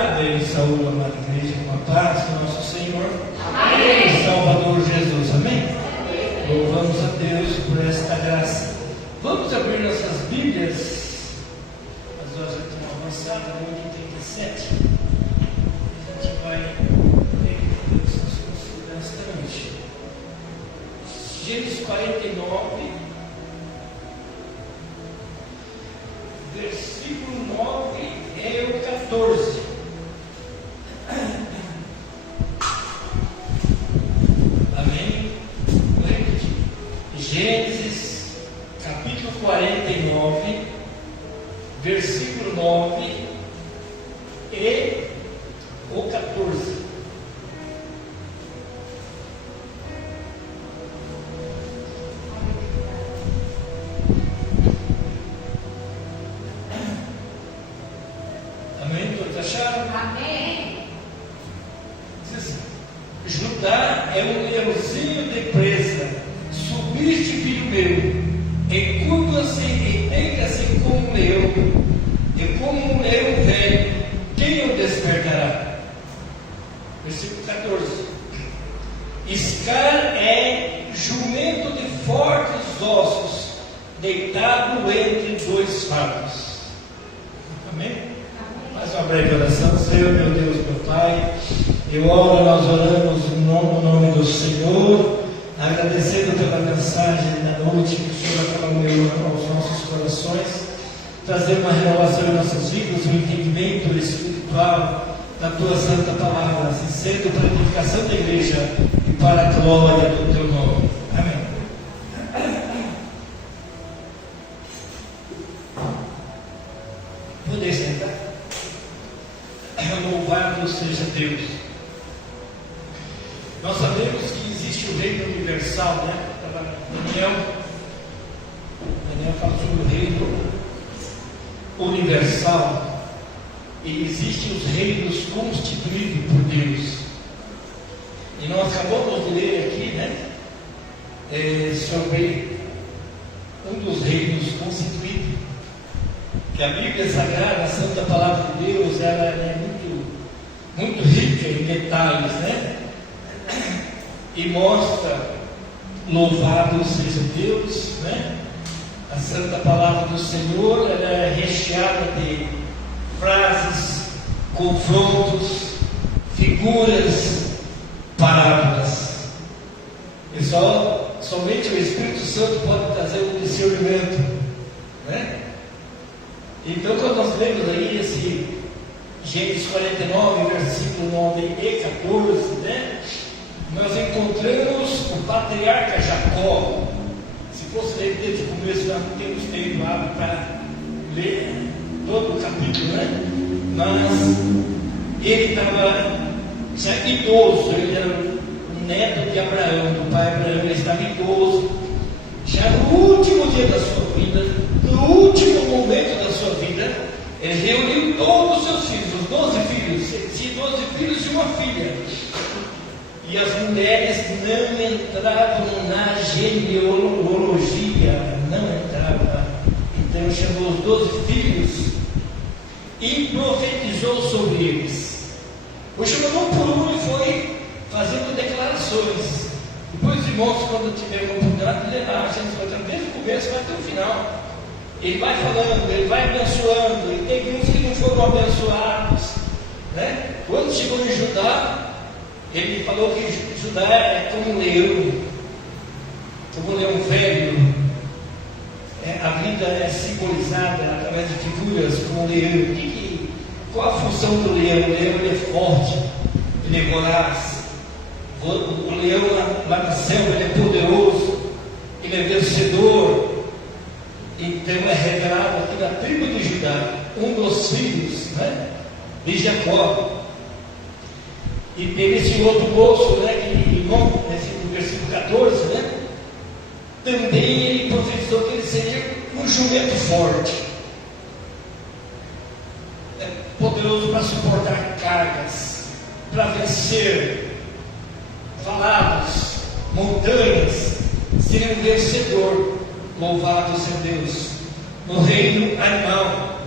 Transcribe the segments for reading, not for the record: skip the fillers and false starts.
Saúde, amada igreja, com a paz do nosso Senhor e Salvador Jesus, amém? Louvamos a Deus por esta graça. Vamos abrir nossas Bíblias, as horas já estão avançadas, no 87. A gente vai ler Deus nesta noite. Gênesis 49, versículo 9 é o 14. Amém? Vou repetir. Gênesis capítulo 49, versículo 9 e o 14. Amém? Todos acharam? Amém. Diz assim: Judá é um leãozinho de presa, subiste, filho meu, encurva-se e deita-se como um leão, e como um leão velho, quem o despertará? Versículo 14. Iscar é jumento de fortes ossos, deitado entre dois fatos. Amém? Mais uma breve oração. Senhor, meu Deus, meu Pai, eu oro, nós oramos no nome do Senhor, agradecendo pela mensagem da noite que o Senhor acalmou aos nossos corações, trazer uma renovação em nossas vidas, um entendimento espiritual da Tua Santa Palavra, assim sendo para a edificação da igreja e para a glória do Teu nome. Amém. Poder sentar. Louvado seja Deus. Nós sabemos que existe o reino universal, né? Daniel fala sobre o reino universal. E existem os reinos constituídos por Deus. E nós acabamos de ler aqui, né? Sobre um dos reinos constituídos. Que a Bíblia Sagrada, a Santa Palavra de Deus, ela é muito rica em detalhes, né? E mostra, louvado seja Deus, né? A Santa Palavra do Senhor, ela é recheada de frases, confrontos, figuras, parábolas. E somente o Espírito Santo pode trazer um discernimento, né? Então, quando nós lemos aí esse Gênesis 49, versículo 9 e 14, né? Nós encontramos o patriarca Jacó. Se fosse ler desde o começo, nós não temos tempo para ler todo o capítulo, né? Mas ele estava já idoso, ele era o neto de Abraão, do pai Abraão, ele estava idoso, já no último dia da sua vida, no último momento da sua vida, ele reuniu todos os seus filhos, os 12 filhos, ele tinha 12 filhos e uma filha. E as mulheres não entravam na genealogia, não entravam. Então chamou os 12 filhos e profetizou sobre eles. O chamou por um e foi fazendo declarações. Depois, irmãos, quando tiver uma oportunidade de levar, a gente vai desde o começo até o final. Ele vai falando, ele vai abençoando, e tem uns que não foram abençoados, né? Quando chegou em Judá, ele falou que Judá é como um leão velho. A vida é simbolizada através de figuras como o leão. Qual a função do leão? O leão ele é forte, ele é voraz. O leão lá na selva ele é poderoso, ele é vencedor. Então é revelado aqui na tribo de Judá, um dos filhos, né, de Jacó. E teve esse outro moço, né, no versículo 14, né, também ele profetizou que ele seria um jumento forte, poderoso para suportar cargas, para vencer valados, montanhas, seria um vencedor. Louvado seja Deus. No reino animal,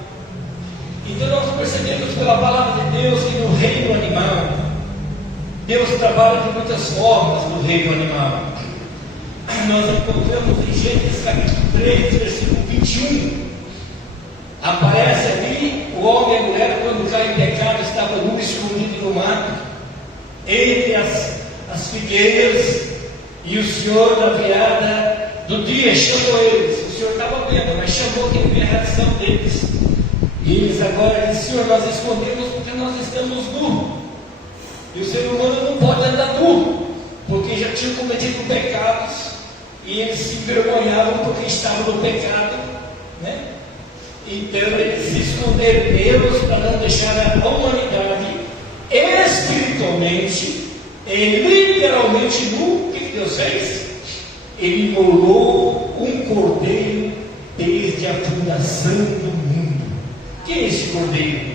Então nós percebemos pela palavra de Deus que no reino animal, Deus trabalha de muitas formas no reino animal. Nós encontramos em Gênesis capítulo 3, versículo 21, aparece ali o homem e a mulher, quando cai em pecado, estava nu escondido no mato, entre as figueiras, e o Senhor, na virada do dia, chamou eles. O Senhor estava vendo, mas chamou quem vê a reação deles. E eles agora dizem: Senhor, nós escondemos porque nós estamos nus. E o ser humano não pode andar nu, porque já tinham cometido pecados, e eles se envergonhavam porque estavam no pecado, né? Então eles se esconderam Deus para não deixar a humanidade espiritualmente e literalmente nu. O que Deus fez? Ele imolou um cordeiro desde a fundação do mundo. Quem é esse cordeiro?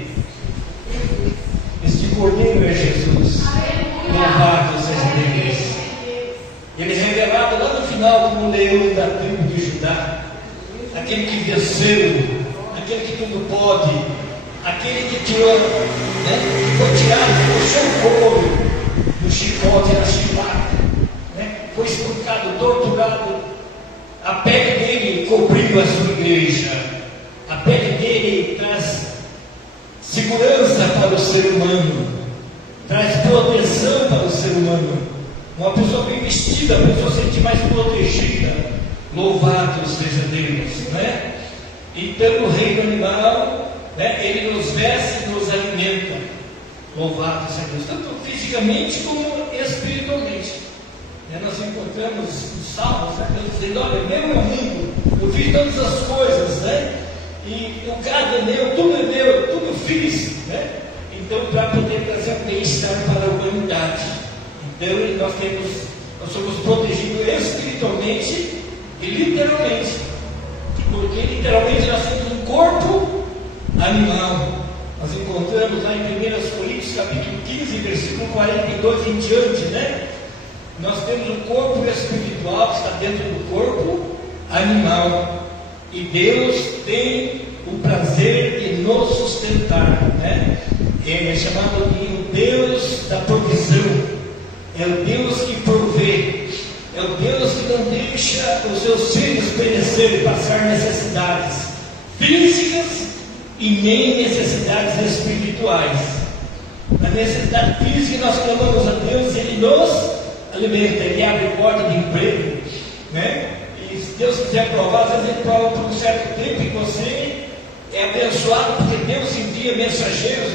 Este cordeiro é Jesus. Louvado seja Deus. Ele é revelado lá no final como o leão da tribo de Judá, aquele que venceu, aquele que tudo pode, aquele que tirou, né, que foi tirado do seu couro, do chicote da chibata, né, foi espancado, torturado. A pele dele cobriu a sua igreja, a pele dele traz segurança para o ser humano, traz proteção para o ser humano. Uma pessoa bem vestida, a pessoa se sente mais protegida. Louvado seja Deus, né? Então o reino animal, né, ele nos veste e nos alimenta. Louvado seja Deus, tanto fisicamente como espiritualmente. Nós encontramos os salmos, né, Deus dizendo: olha, meu amigo, eu fiz todas as coisas, né? E o gado é meu, tudo fiz, né? Então, para poder trazer um bem-estar para a humanidade. Então nós somos protegidos espiritualmente e literalmente, porque literalmente nós temos um corpo animal. Nós encontramos lá em 1 Coríntios capítulo 15, versículo 42 em diante, né? Nós temos um corpo espiritual que está dentro do corpo animal, e Deus tem o prazer de nos sustentar, né? Ele é chamado de o Deus da provisão. É o Deus que provê, é o Deus que não deixa os seus filhos perecer e passar necessidades físicas e nem necessidades espirituais. Na necessidade física nós clamamos a Deus, Ele nos alimenta, Ele abre porta de emprego, né? E se Deus quiser provar, às vezes Ele prova por um certo tempo e você é abençoado, porque Deus envia mensageiros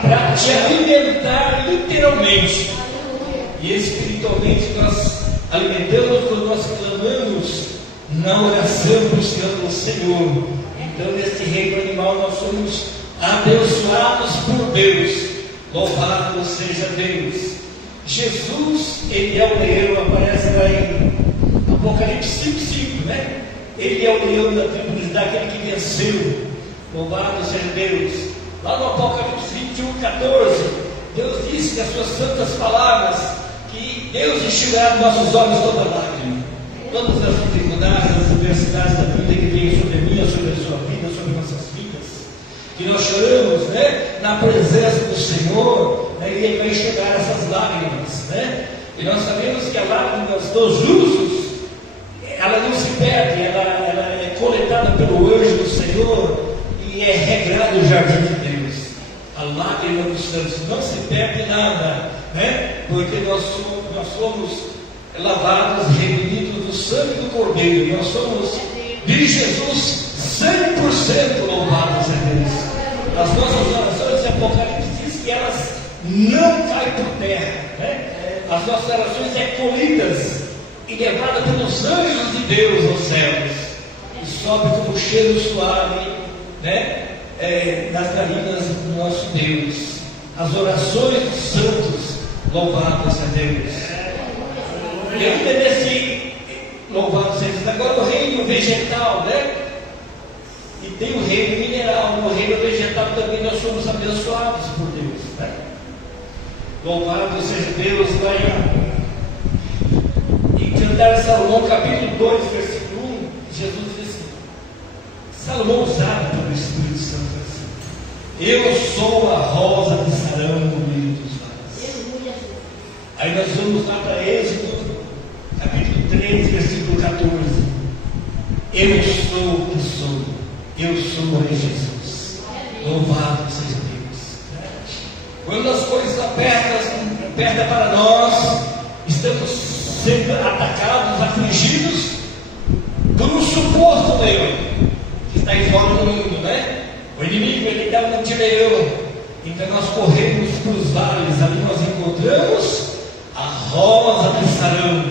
para te alimentar literalmente. E espiritualmente nós alimentamos quando nós clamamos na oração, buscando o Senhor. Então neste reino animal nós somos abençoados por Deus. Louvado seja Deus. Jesus, Ele é o leão, aparece lá em Apocalipse 5:5, né? Ele é o leão da tribo de Judá, aquele que venceu. Louvado seja Deus. Lá no Apocalipse 21:14, Deus disse que as suas santas palavras, que Deus enxugará dos nossos olhos toda lágrima. Todas as dificuldades, as adversidades da vida que vem sobre a minha, sobre a sua vida, sobre nossas vidas, que nós choramos, né, na presença do Senhor, né, e Ele vai enxugar essas lágrimas, né? E nós sabemos que a lágrima dos justos, ela não se perde, ela é coletada pelo anjo do Senhor e é regrado o jardim de Deus. A lágrima dos santos não se perde nada, né? Porque nós somos lavados, remidos do sangue do Cordeiro, nós somos de Jesus 100% louvados a Deus. As nossas orações de Apocalipse diz que elas não caem por terra, né? As nossas orações é colhidas e levada pelos anjos de Deus aos céus, e sobe como cheiro suave, né, nas narinas do nosso Deus. As orações dos santos, louvados a Deus. E ainda nesse louvado seja Deus, agora o reino vegetal, né? E tem o reino mineral. No reino vegetal também nós somos abençoados por Deus, né? Louvado seja Deus. Lá em Cantar de Salomão, capítulo 2, versículo 1, Jesus diz assim: Salomão usado pelo Espírito Santo, Eu sou a rosa de Sarão no meio dos vales. Aí nós vamos lá para Êxodo, capítulo 3, versículo 14. Eu sou o que sou. Eu sou o Rei Jesus. Louvado seja Deus. Quando as coisas apertam para nós, estamos sendo atacados, afligidos por um suposto leão que está em fora do mundo, né? O inimigo, ele dá um leão. Então nós corremos para os vales, ali nós encontramos a rosa de Sarão.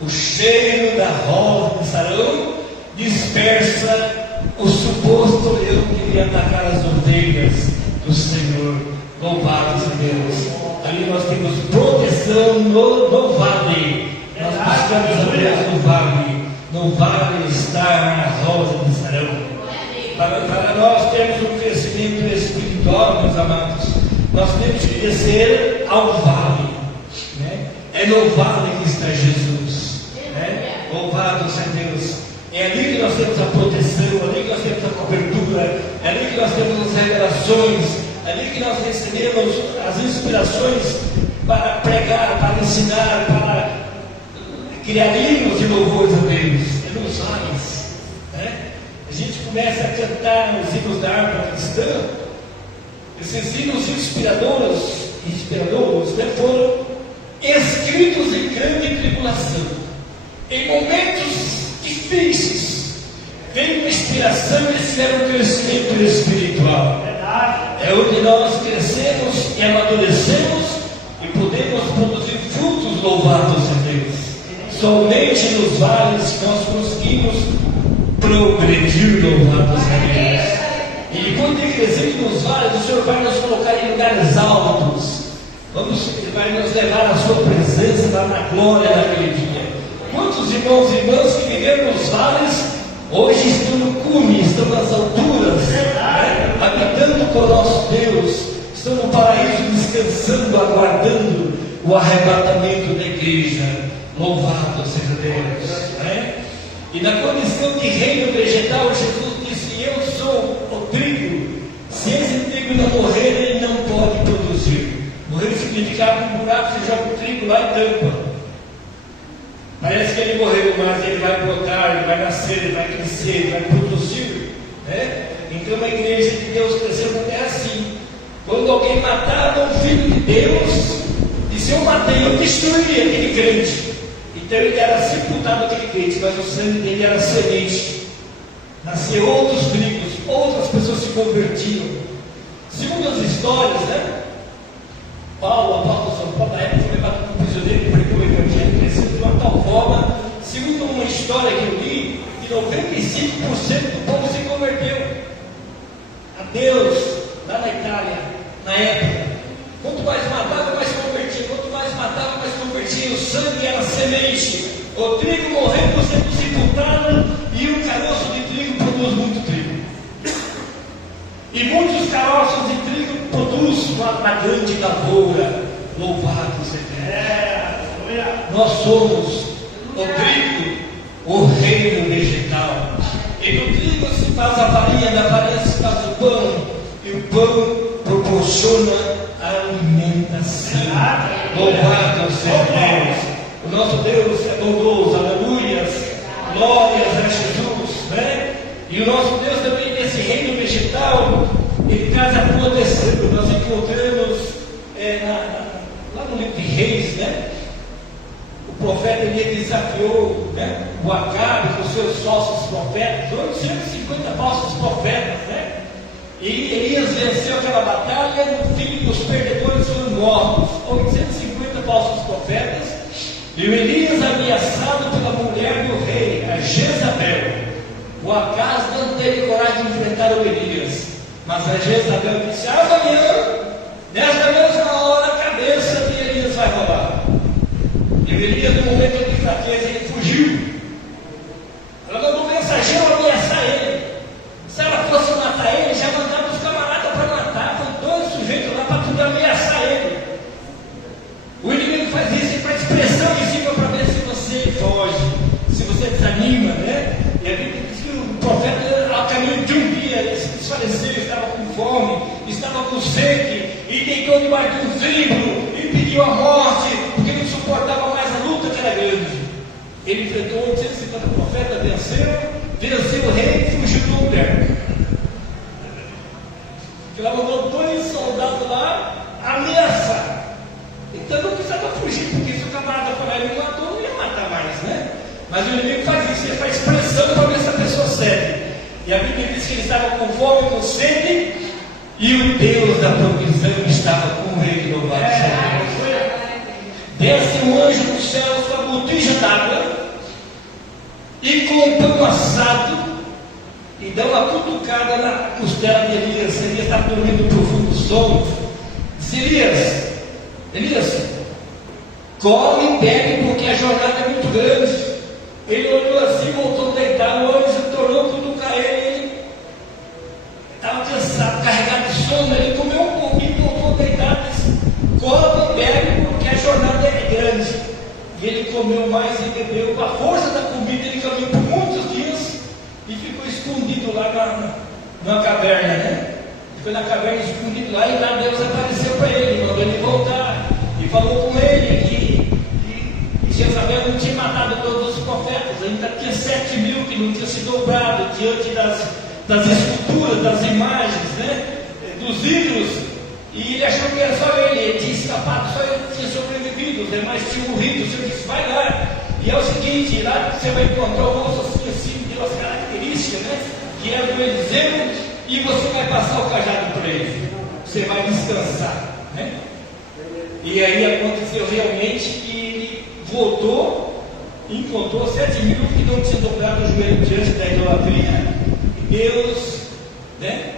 O cheiro da rosa de Sarão dispersa o suposto leão que iria atacar as ovelhas do Senhor. Louvado seja Deus. Ali nós temos proteção no vale. Nós buscamos a Deus no vale. No vale está a rosa de Sarão. Para nós termos um crescimento espiritual, meus amados, nós temos que descer ao vale, né? É no vale que está Jesus, né? Louvado seja Deus. É ali que nós temos a proteção, é ali que nós temos a cobertura, é ali que nós temos as revelações, é ali que nós recebemos as inspirações para pregar, para ensinar, para criar hinos de louvores a Deus. É nos vales, né? A gente começa a cantar os hinos da harpa cristã. Esses hinos inspiradores, né, foram escritos em grande tribulação, em momentos difíceis. Veio uma inspiração e eles tiveram um crescimento espiritual. É onde nós crescemos e amadurecemos e podemos produzir frutos louvados a Deus. Somente nos vales nós conseguimos progredir, louvados a Deus. E quando crescemos nos vales, o Senhor vai nos colocar em lugares altos. Ele vai nos levar à sua presença lá na glória daquele dia. Quantos irmãos e irmãs que viveram nos vales, hoje estão no cume, estão nas alturas, né? Habitando com o nosso Deus, estão no paraíso descansando, aguardando o arrebatamento da igreja. Louvado seja Deus, né? E na condição de reino vegetal, Jesus disse: eu sou o trigo. Se esse trigo não morrer, ele não pode produzir. Morrer significava um buraco, você joga o trigo lá e tampa. Parece que ele morreu, mas ele vai brotar, ele vai nascer, ele vai crescer, ele vai produzir, né? Então a igreja de Deus cresceu porque é assim. Quando alguém matava um filho de Deus, disse: eu matei, eu destruí aquele crente. Então ele era sepultado aquele crente, mas o sangue dele era semente. Nasciam outros trigos, outras pessoas se convertiam. Segundo as histórias, né? Paulo, o apóstolo São Paulo, na época foi levado como prisioneiro e pregou o evangelho, crescendo de uma tal forma, segundo uma história que eu li, que 95% do povo se converteu a Deus lá na Itália, na época. Quanto mais matava, mais convertia. Quanto mais matava, mais convertia. O sangue era semente. O trigo morrendo, sendo sepultado, e um caroço de trigo produz muito trigo. E muitos caroços de trigo produzem uma grande lavoura. Louvado seja Deus. Nós somos o trigo, o reino vegetal. E no trigo se faz a farinha, da farinha se faz o pão, e o pão proporciona alimentação. Louvado seja Deus. O nosso Deus é bondoso, aleluias, glórias a Jesus, né? E o nosso Deus também, nesse reino vegetal, ele traz a proteção. Nós encontramos lá no livro de Reis, né? O profeta ele desafiou, né, o Acabe com seus falsos profetas, 850 falsos profetas, né? E Elias venceu aquela batalha, e no fim os perdedores foram mortos, 850 falsos profetas, e o Elias ameaçado pela mulher do rei, a Jezabel. O Acaz não teve coragem de enfrentar o Elias, mas a Jezabel disse: amanhã, nesta mesma hora, a cabeça de Elias vai rolar. E o Elias, no momento de fraqueza, ele fugiu. Ela mandou um mensageiro ameaçar ele. Se ela fosse matar ele, já mandava os camaradas para matar. Foi dois sujeitos lá para tudo ameaçar ele. O inimigo faz isso e faz pressão em cima para ver se você foge, se você desanima, né? E a Bíblia diz que o profeta, ao caminho de um dia, ele se desfaleceu, estava com fome, debaixo de um zimbro e pediu a morte, porque não suportava mais a luta que era grande. Ele enfrentou 850 profetas, venceu o rei e fugiu do lugar. Que lá mandou 2 soldados lá ameaçar. Então não precisava fugir, porque se o camarada falar ele não matou, não ia matar mais, né? Mas o inimigo faz isso, ele faz pressão para ver se a pessoa cede. E a Bíblia diz que ele estava com fome, com sede, e o Deus da provisão estava com ele, louvado seja Deus. Desce um anjo do céu com a botija d'água e com o pão assado e dá uma cutucada na costela de Elias. Elias está dormindo um profundo sono. Diz: Elias, come e bebe, porque a jornada é muito grande. Ele olhou assim, voltou a deitar. O anjo tornou a cutucar ele estava cansado, carregado de sono. Ele comeu um pouquinho e voltou a deitar. Disse: come e bebe, porque a jornada é grande. E ele comeu mais e bebeu. Com a força da comida, ele caminhou por muitos dias e ficou escondido lá numa caverna, né? Ficou na caverna escondido lá, e lá Deus apareceu para ele, mandou ele voltar e falou com ele que Jezabel não tinha matado todos os profetas, ainda tinha 7.000 que não tinham se dobrado diante das esculturas, das imagens, né? Dos ídolos, e ele achou que era só ele tinha escapado, só ele tinha sobrevivido, os demais tinham morrido. O Senhor disse: vai lá, e é o seguinte, lá você vai encontrar o moço assim, deu as características, né? Que é do Eliseu, e você vai passar o cajado para ele, você vai descansar, né? E aí aconteceu realmente que ele voltou e encontrou 7.000 que não tinham dobrado o joelho diante da idolatria, e Deus, né,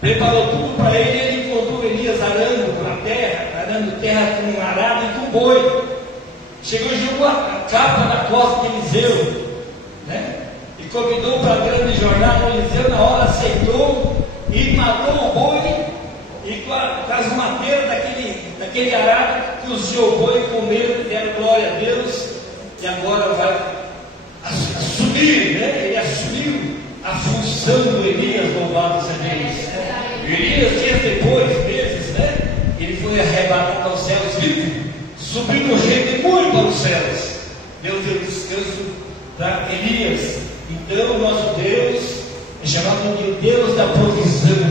preparou tudo para ele. Ele encontrou Elias arando terra com um arado e com boi. Chegou e jogou a capa na costa de Eliseu, né? E convidou para a grande jornada. Eliseu na hora aceitou e matou o boi, e com as mateiras daquele arado cozinhou o boi, comeram, deram glória a Deus. E agora vai assumir, né? Ele assumiu a função do Elias, louvado seja Deus. Elias, dias depois, meses, né? Ele foi arrebatado aos céus vivo, subiu no jeito muito aos céus. Deus deu descanso para Elias. Então, o nosso Deus é chamado de Deus da provisão.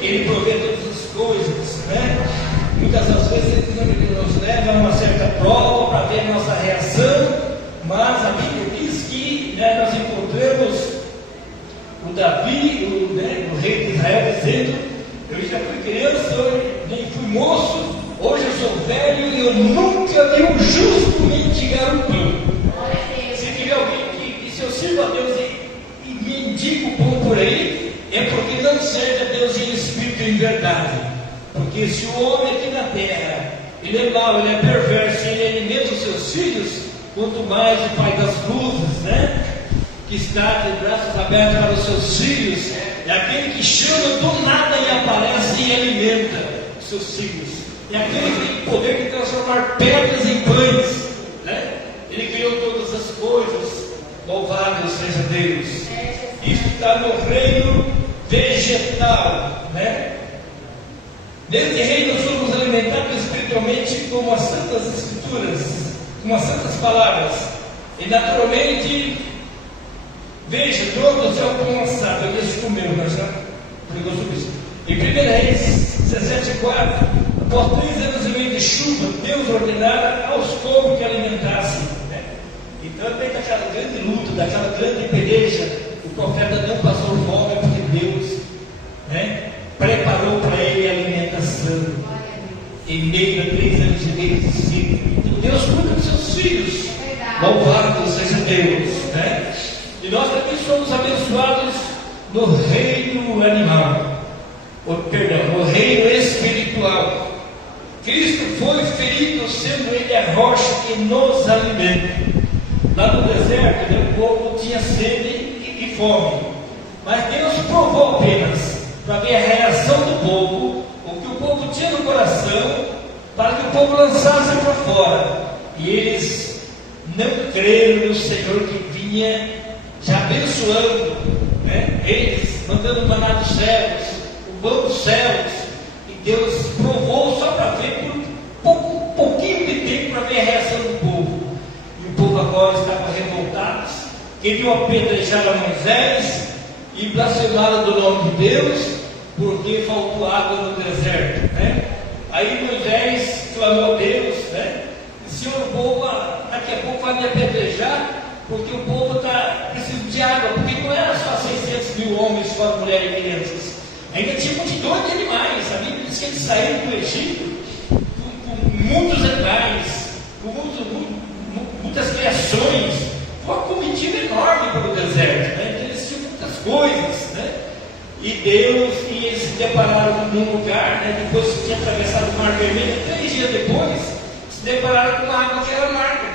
Ele provê todas as coisas, né? Muitas das vezes Ele nos leva a uma certa prova para ver a nossa reação, mas a Bíblia diz que, né, nós encontramos o Davi, o rei de Israel, dizendo: eu já fui criança, nem fui moço, hoje eu sou velho e eu nunca vi um justo mendigar o pão. Se tiver alguém que se eu sirvo a Deus e mendigo o pão por aí, é porque não serve a Deus em espírito e em verdade. Porque se o homem aqui na terra, ele é mau, ele é perverso, ele alimenta os seus filhos, quanto mais o Pai das luzes, né, que está de braços abertos para os seus filhos, é aquele que chama do nada e aparece e alimenta os seus filhos. É aquele que tem poder de transformar pedras em pães, né? Ele criou todas as coisas, louvado seja Deus. Isso está no reino vegetal, né? Neste reino nós somos alimentados espiritualmente com as santas escrituras, com as santas palavras, e naturalmente, veja, todos é o pão assado. Eles comeram, nós já pregou sobre isso. Em 1 Reis 17:4, após 3 anos e meio de chuva, Deus ordenara aos povos que alimentassem, né? Então, desde aquela grande luta, daquela grande peleja, o profeta não passou fome, porque Deus, né, preparou para ele a alimentação em meio a 3 anos e meio de seca. Então, Deus cuida dos seus filhos. Louvado seja Deus, né? E nós também somos abençoados no reino animal, no reino espiritual. Cristo foi ferido, sendo Ele a rocha que nos alimenta. Lá no deserto, né, o povo tinha sede e fome, mas Deus provou apenas para ver a reação do povo, o que o povo tinha no coração, para que o povo lançasse para fora. E eles não creram no Senhor que vinha já abençoando, né? Eles mandando maná dos céus, o pão dos céus, e Deus provou agora estavam revoltados, queriam apedrejar a Moisés e blasfemaram do nome de Deus, porque faltou água no deserto, né? Aí Moisés clamou a Deus, né? Senhor, o povo daqui a pouco vai me apedrejar, porque o povo está precisando de água, porque não era só 600 mil homens, fora mulheres e crianças, ainda tinha multidões de animais. A Bíblia diz que eles saíram do Egito com muitos animais, com muitas criações, uma comitiva enorme para o deserto, né? Então, eles tinham muitas coisas, né? E eles se depararam num lugar, né? Depois que tinha atravessado o Mar Vermelho, 3 dias depois, se depararam com uma água que era amarga.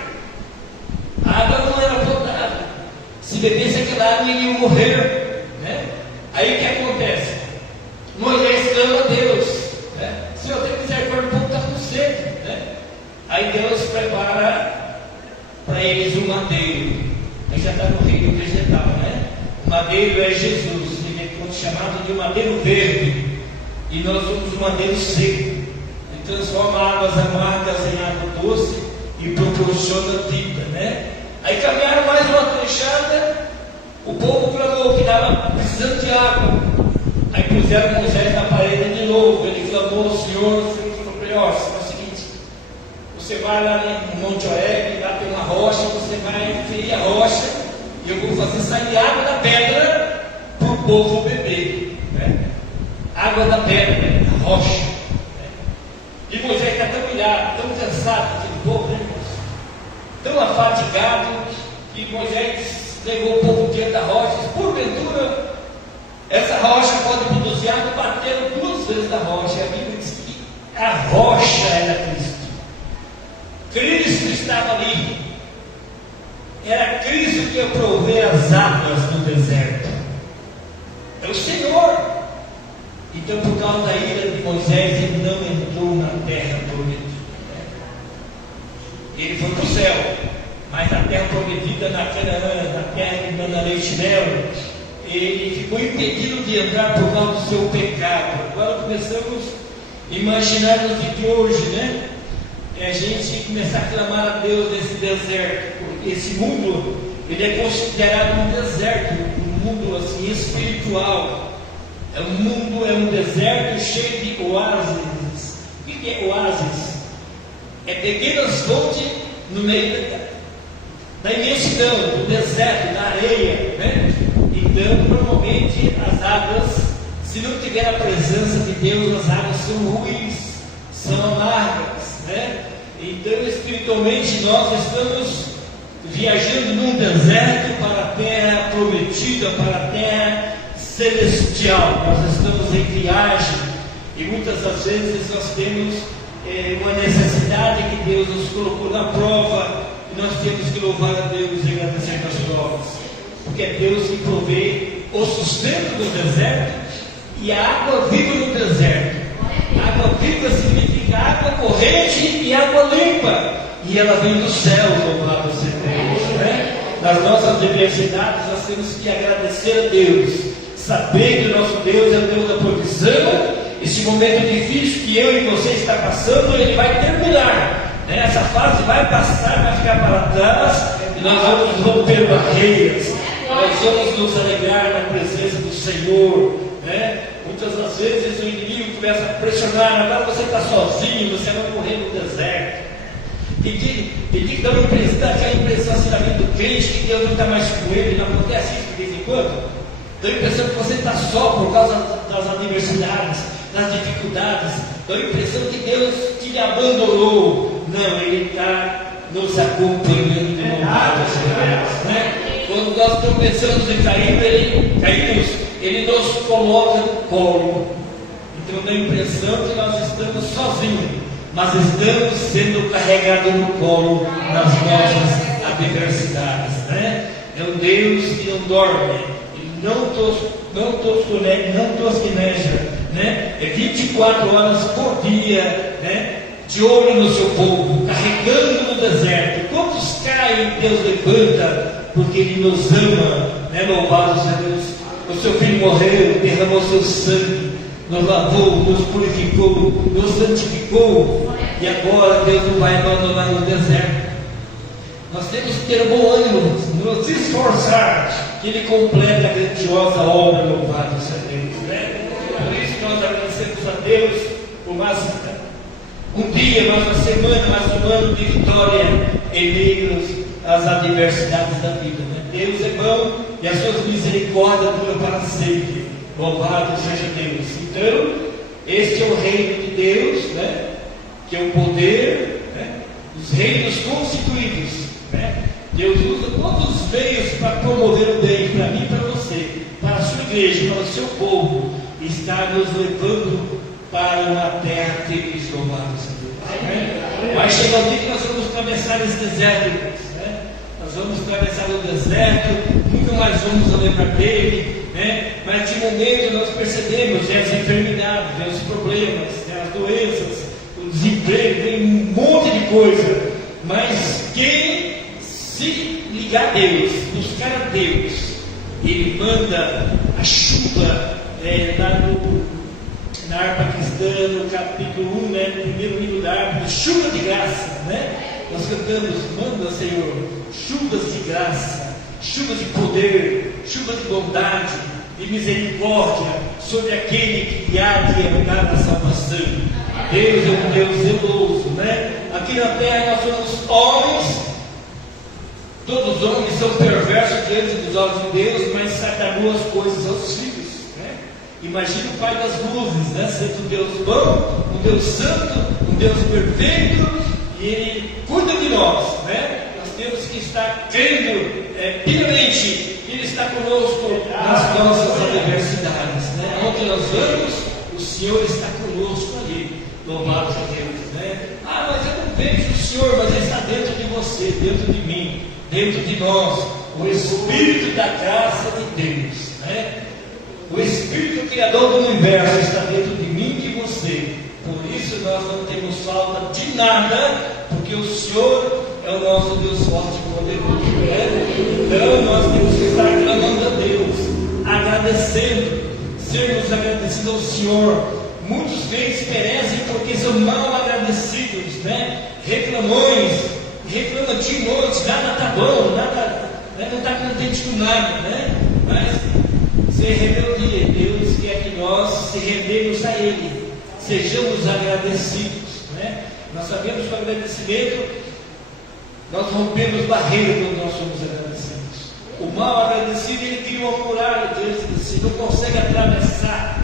A água não era potável. Se bebesse aquela água, iam morrer, né? Aí o que acontece? Moisés clama a Deus, né? Senhor, tem misericórdia, o povo está com sede, né? Aí Deus prepara para eles um madeiro. Aí já está no reino vegetal, né? O madeiro é Jesus, ele é chamado de madeiro verde, e nós somos o madeiro seco. Ele transforma águas amargas em água doce e proporciona vida, né? Aí caminharam mais uma trechada, o povo clamou que estava precisando de água. Aí puseram Moisés na parede de novo. Ele clamou ao Senhor, o Senhor falou para ele: ó, é o seguinte, você vai lá no Monte Horebe, lá tem uma rocha, você vai ferir a rocha, e eu vou fazer sair água da pedra para o povo beber, né? Água da pedra, da rocha, né? E Moisés está tão ilhado, tão cansado daquele povo, né, irmãos? Tão afadigado, que Moisés levou o povo diante da rocha. Porventura, essa rocha pode produzir água. Bateram 2 vezes na rocha. A Bíblia diz que a rocha era Cristo. Cristo estava ali. Era Cristo que ia prover as águas no deserto. É o Senhor. Então, por causa da ira de Moisés, ele não entrou na terra prometida. Ele foi para o céu, mas na terra prometida, na Canaã, na terra que manda leite e mel, ele ficou impedido de entrar por causa do seu pecado. Agora começamos a imaginar nos dias de hoje, né? A gente começar a clamar a Deus nesse deserto, porque esse mundo, ele é considerado um deserto, um mundo assim espiritual. É um deserto cheio de oásis. O que é oásis? É pequenas fontes no meio da imensidão, do deserto, da areia, né? Então, normalmente as águas, se não tiver a presença de Deus, as águas são ruins, são amargas, né? Então, espiritualmente, nós estamos viajando num deserto para a terra prometida, para a terra celestial. Nós estamos em viagem e muitas das vezes nós temos uma necessidade que Deus nos colocou na prova, e nós temos que louvar a Deus e agradecer nas provas, porque é Deus que provê o sustento do deserto e a água viva no deserto. Água viva significa água corrente e água limpa, e ela vem do céu, louvado seja Deus, né? Nas nossas adversidades nós temos que agradecer a Deus, saber que o nosso Deus é o Deus da provisão. Esse momento difícil que eu e você está passando, ele vai terminar, né? Essa fase vai passar, vai ficar para trás, e nós vamos romper barreiras, nós vamos nos alegrar na presença do Senhor, né? Muitas das vezes o inimigo começa a pressionar: agora você está sozinho, você vai morrer no deserto. Tem que dar aquela impressão assim na vida do crente, que Deus não está mais com ele. Não acontece isso de vez em quando? Dá a impressão que você está só por causa das adversidades, das dificuldades. Dá a impressão que Deus te abandonou. Não, Ele está nos acompanhando, né? Quando nós tropeçamos e caímos, Ele nos coloca no colo. Então dá a impressão que nós estamos sozinhos, mas estamos sendo carregados no colo nas nossas adversidades, né? É um Deus que não dorme, não tosqueneja, né? É 24 horas por dia, né? De olho no seu povo, carregando no deserto. Quantos caem, Deus levanta, porque Ele nos ama, né? Louvado seja Deus. O seu Filho morreu, derramou seu sangue, nos lavou, nos purificou, nos santificou, e agora Deus não vai abandonar no deserto. Nós temos que ter bom ânimo, nos esforçar, que Ele completa a grandiosa obra, louvado seja Deus, né? Por isso nós agradecemos a Deus por mais um dia, mais uma semana, mais um ano de vitória em meio às adversidades da vida, né? Deus é bom e as suas misericórdias duram para sempre. Louvado seja Deus. Então, este é o reino de Deus, né? Que é o poder, né? Os reinos constituídos, né? Deus usa todos os meios para promover o bem para mim e para você, para a sua igreja, para o seu povo, e está nos levando para uma terra feliz. Louvado seja Deus. Né? Vai chegar o dia que nós vamos atravessar esse deserto, né? Nós vamos atravessar o deserto, nunca mais vamos lembrar dele, né? Mas de momento nós percebemos as enfermidades, os problemas, as doenças, o desemprego, tem um monte de coisa. Mas quem se ligar a Deus, buscar a Deus, Ele manda a chuva, na harpa cristã, no capítulo 1, né, no primeiro livro da harpa, chuva de graça, né? Nós cantamos, manda, Senhor, chuvas de graça, chuvas de poder, chuvas de bondade e misericórdia sobre aquele que há de herdar a salvação. Deus é um Deus zeloso, né? Aqui na terra nós somos homens, todos os homens são perversos diante dos olhos de Deus, mas sacaneam as coisas aos filhos, né? Imagina o Pai das luzes, né? Sendo um Deus bom, um Deus santo, um Deus perfeito, e Ele cuida de nós, né? Nós temos que estar crendo piamente que Ele está conosco nas nossas adversidades, né? Onde nós vamos, o Senhor está conosco ali. Louvado seja Deus, né? Ah, mas eu não vejo o Senhor, mas Ele está dentro de você, dentro de mim, dentro de nós, o Espírito da graça de Deus, né? O Espírito Criador do Universo está dentro de mim e de você. Por isso nós não temos falta de nada, porque o Senhor é o nosso Deus forte e poderoso, né? Então nós temos que estar clamando a Deus, agradecendo, sermos agradecidos ao Senhor. Muitos deles perecem porque são mal agradecidos, né? Reclamões, reclamam de noite, nada está bom, nada, né? Não está contente com nada, né? Mas ser rebeldia, Deus quer que nós se rendemos a Ele, sejamos agradecidos, né? Nós sabemos que o agradecimento, nós rompemos barreiras quando nós somos agradecidos. O mal agradecido, ele cria uma muralha, Deus assim, não consegue atravessar.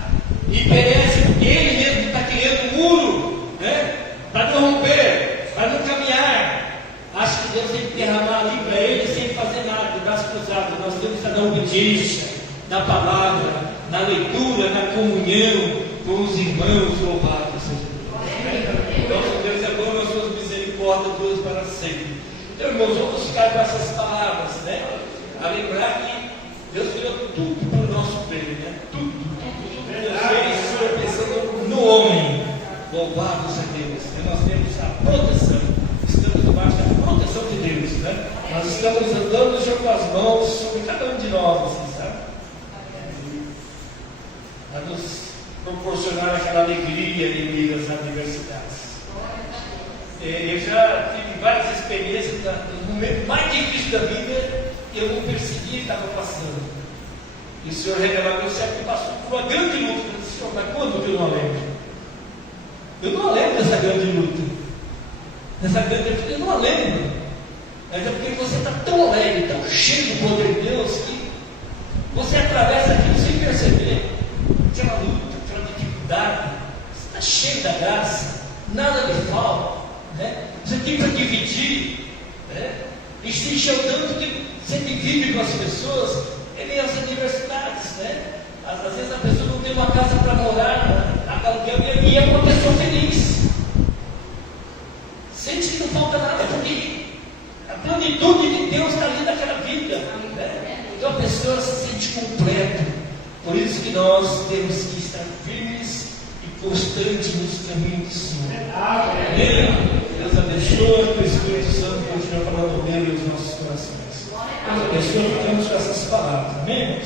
E perece porque ele mesmo está criando um muro, né? Para não romper, para não caminhar. Acho que Deus tem que derramar ali para ele sem fazer nada, de braço cruzado. Nós temos que estar na obediência, na palavra, na leitura, na comunhão com os irmãos. Louvados seja Deus. Nosso Deus é bom, as suas misericórdias duras para sempre. Então, irmãos, vamos ficar com essas palavras, né? A lembrar que Deus criou tudo para o nosso bem, né? Tudo. Pensando no homem, louvado seja Deus, né? Nós temos a proteção, estamos debaixo da proteção de Deus, né? Nós estamos andando junto com as mãos sobre cada um de nós, assim, sabe? Para nos proporcionar aquela alegria em meio às adversidades. Eu já tive várias experiências nos momentos mais difíceis da vida, eu não percebi que estava passando. E o Senhor revelou que o céu passou por uma grande luta. Eu disse, Senhor, mas quando que eu não lembro? Eu não lembro dessa grande luta. Eu não lembro. Mas é porque você está tão alegre, tão cheio do poder de Deus, que você atravessa aquilo sem perceber. Aquela luta, aquela dificuldade. Você está cheio da graça. Nada lhe falta. Né? Você tem para dividir. Né? E se encheu tanto que você divide com as pessoas. É meio as adversidades, né? Às vezes a pessoa não tem uma casa para morar, aluguel, e é uma pessoa feliz. Sente que não falta nada, porque a plenitude de Deus está ali naquela vida, né? Então a pessoa se sente completa. Por isso que nós temos que estar firmes e constantes nos caminhos do Senhor. Amém? Deus abençoe, que o Espírito Santo continue falando dele nos nossos corações. Deus abençoe, ficamos com essas palavras. Amém?